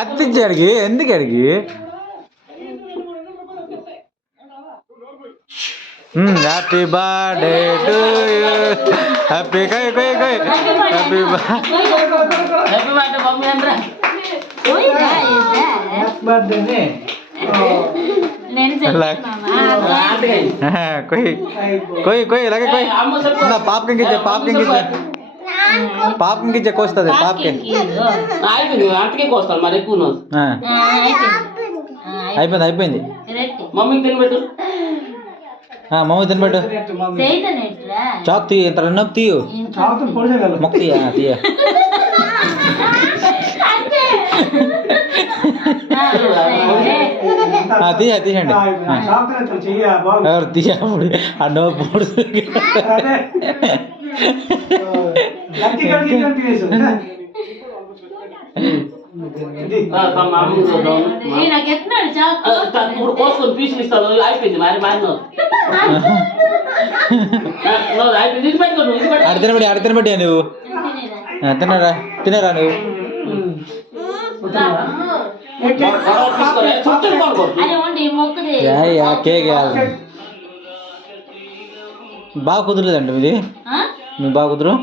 అత్తిచ్చి అడిగి ఎందుకు అడిగి happy birthday to you happy కై కై కై హ్యాపీ బర్త్డే कोई कोई लगे कोई ना पाप के కోస్తుంది పాప్ కి కోస్తాను మరి ఎక్కువ అయిపోయింది మమ్మీకి తినబెట్టు మమ్మీ తినబెట్టు చాక్ తీ ఎంత రెండు తీయు మొక్క తీయ తీయండి ఎవరు తీయప్పుడు ఆ నో పోడు కోసుకొని పీసులు ఇస్తాను అయిపోయింది మరి అడితేనబడి నువ్వు తినరా నువ్వు బాగా కుదరలేదండి మీది మీకు బాగా కుదరు